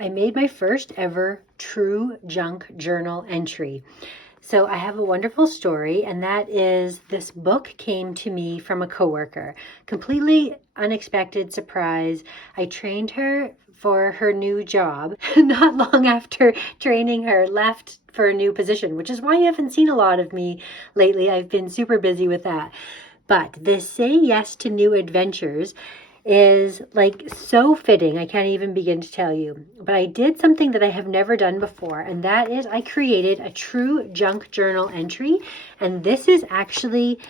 I made my first ever true junk journal entry. So I have a wonderful story, and that is this book came to me from a coworker. Completely unexpected surprise. I trained her for her new job. Not long after training her, left for a new position, which is why you haven't seen a lot of me lately. I've been super busy with that. But this Say Yes to New Adventures is like so fitting. I can't even begin to tell you. But I did something that I have never done before, and that is I created a true junk journal entry. And this is actually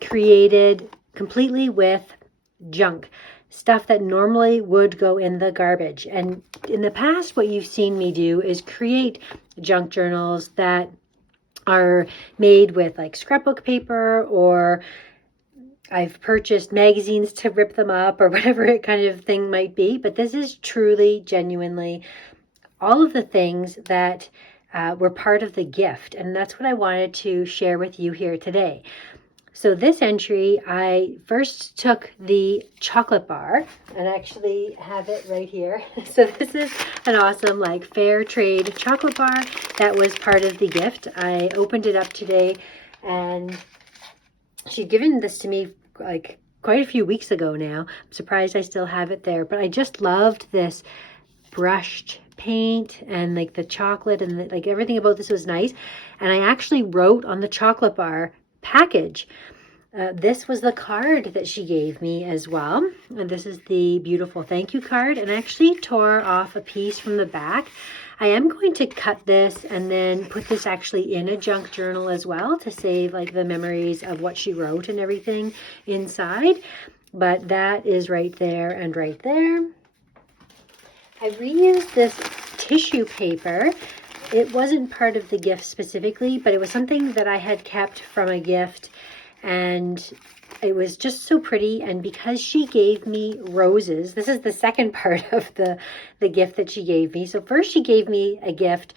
created completely with junk, stuff that normally would go in the garbage. And in the past, what you've seen me do is create junk journals that are made with like scrapbook paper, or I've purchased magazines to rip them up, or whatever kind of thing might be. But this is truly, genuinely all of the things that were part of the gift. And that's what I wanted to share with you here today. So this entry, I first took the chocolate bar, and I actually have it right here. So this is an awesome like fair trade chocolate bar that was part of the gift. I opened it up today, and she'd given this to me like quite a few weeks ago now. I'm surprised I still have it there, but I just loved this brushed paint and like the chocolate, and like everything about this was nice. And I actually wrote on the chocolate bar package. This was the card that she gave me as well. And this is the beautiful thank you card. And I actually tore off a piece from the back. I am going to cut this and then put this actually in a junk journal as well to save like the memories of what she wrote and everything inside. But that is right there and right there. I reused this tissue paper. It wasn't part of the gift specifically, but it was something that I had kept from a gift, and it was just so pretty. And because she gave me roses, this is the second part of the gift that she gave me. So first she gave me a gift,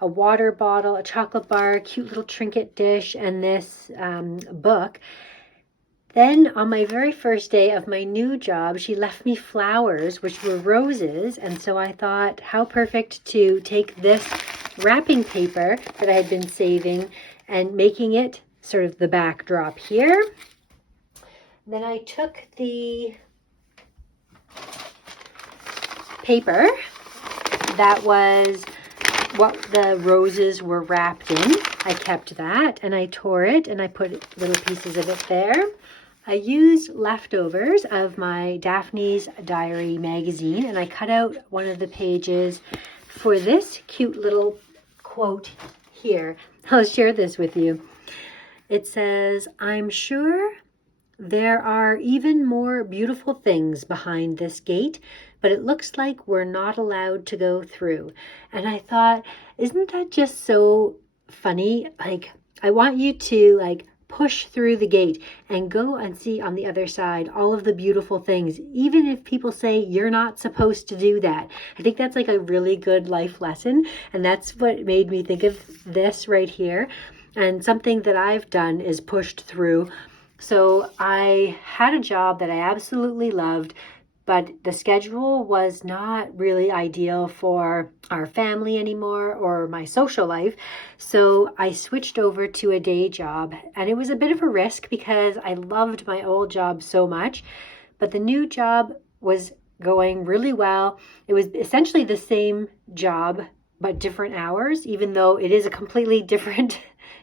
a water bottle, a chocolate bar, a cute little trinket dish, and this book. Then on my very first day of my new job, she left me flowers, which were roses. And so I thought, how perfect to take this wrapping paper that I had been saving and making it sort of the backdrop here. Then I took the paper that was what the roses were wrapped in. I kept that and I tore it and I put little pieces of it there. I used leftovers of my Daphne's Diary magazine, and I cut out one of the pages for this cute little quote here. I'll share this with you. It says, "I'm sure there are even more beautiful things behind this gate, but it looks like we're not allowed to go through." And I thought, isn't that just so funny? Like, I want you to like push through the gate and go and see on the other side all of the beautiful things, even if people say you're not supposed to do that. I think that's like a really good life lesson, and that's what made me think of this right here. And something that I've done is pushed through. So I had a job that I absolutely loved, but the schedule was not really ideal for our family anymore or my social life. So I switched over to a day job, and it was a bit of a risk because I loved my old job so much, but the new job was going really well. It was essentially the same job, but different hours, even though it is a completely different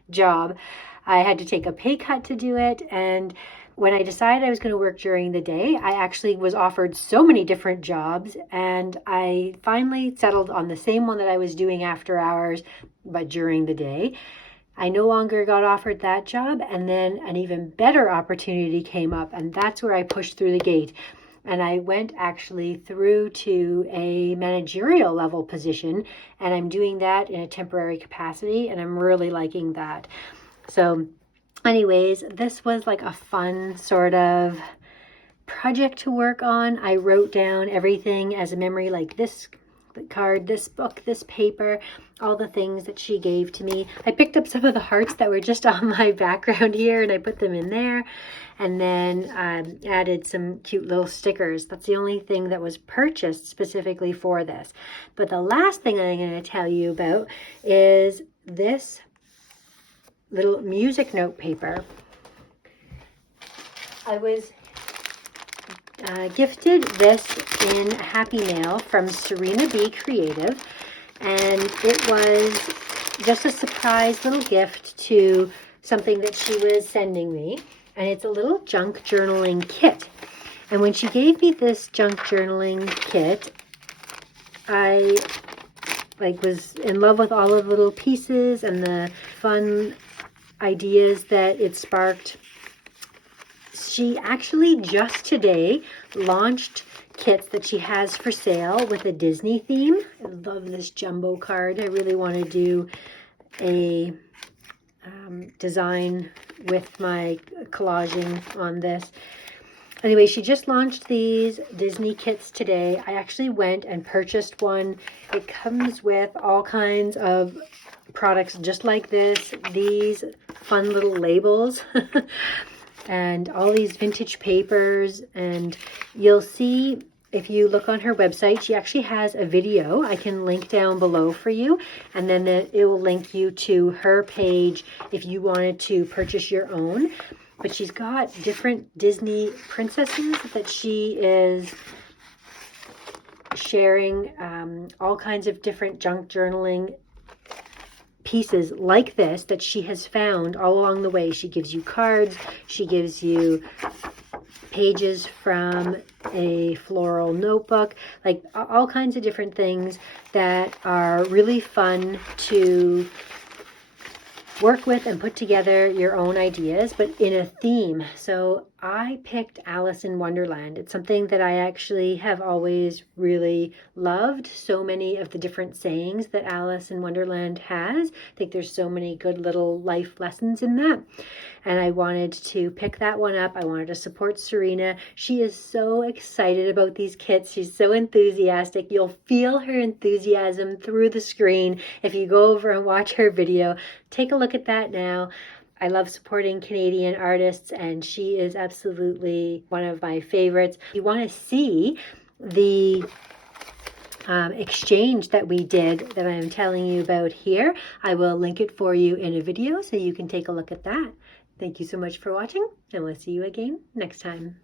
job. I had to take a pay cut to do it, and when I decided I was going to work during the day, I actually was offered so many different jobs, and I finally settled on the same one that I was doing after hours, but during the day. I no longer got offered that job, and then an even better opportunity came up, and that's where I pushed through the gate. And I went actually through to a managerial level position, and I'm doing that in a temporary capacity, and I'm really liking that. So anyways, this was like a fun sort of project to work on. I wrote down everything as a memory, like this card, this book, this paper, all the things that she gave to me. I picked up some of the hearts that were just on my background here and I put them in there, and then added some cute little stickers. That's the only thing that was purchased specifically for this. But the last thing I'm going to tell you about is this little music note paper. I was gifted this in Happy Mail from Serena Bee Creative, and it was just a surprise little gift to something that she was sending me, and it's a little junk journaling kit. And when she gave me this junk journaling kit, I was in love with all of the little pieces and the fun ideas that it sparked. She actually just today launched kits that she has for sale with a Disney theme. I love this jumbo card. I really want to do a design with my collaging on this. Anyway, she just launched these Disney kits today. I actually went and purchased one. It comes with all kinds of products just like this, these fun little labels, and all these vintage papers. And you'll see, if you look on her website, she actually has a video I can link down below for you, and then it will link you to her page if you wanted to purchase your own. But she's got different Disney princesses that she is sharing, all kinds of different junk journaling pieces like this that she has found all along the way. She gives you cards, she gives you pages from a floral notebook, like all kinds of different things that are really fun to work with and put together your own ideas, but in a theme. So I picked Alice in Wonderland. It's something that I actually have always really loved. So many of the different sayings that Alice in Wonderland has. I think there's so many good little life lessons in that. And I wanted to pick that one up. I wanted to support Serena. She is so excited about these kits. She's so enthusiastic. You'll feel her enthusiasm through the screen if you go over and watch her video. Take a look at that now. I love supporting Canadian artists, and she is absolutely one of my favorites. If you want to see the exchange that we did that I'm telling you about here, I will link it for you in a video so you can take a look at that. Thank you so much for watching, and we'll see you again next time.